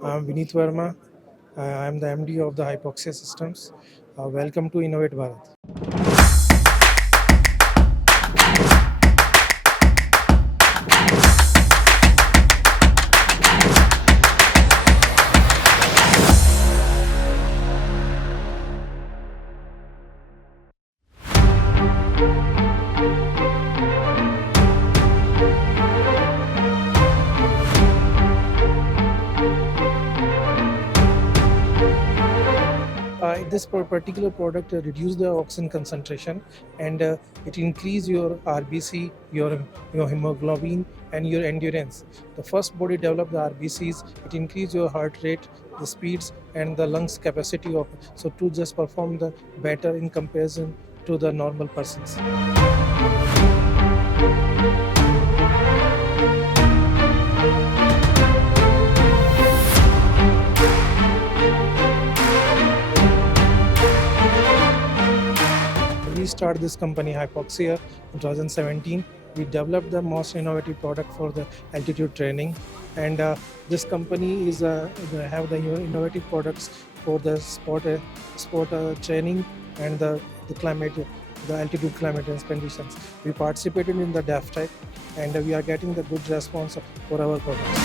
I'm Vinith Verma. I'm the MD of the Hypoxia Systems. Welcome to Innovate Bharat. This particular product reduce the oxygen concentration and it increase your RBC, your hemoglobin and your endurance. The first body develop the RBCs, it increase your heart rate, the speeds and the lungs capacity of so to just perform the better in comparison to the normal persons. We started this company Hypoxia in 2017. We developed the most innovative product for the altitude training, and this company is have the innovative products for the sport training and the climate, the altitude climate and conditions. We participated in the DefTech, and we are getting the good response for our products.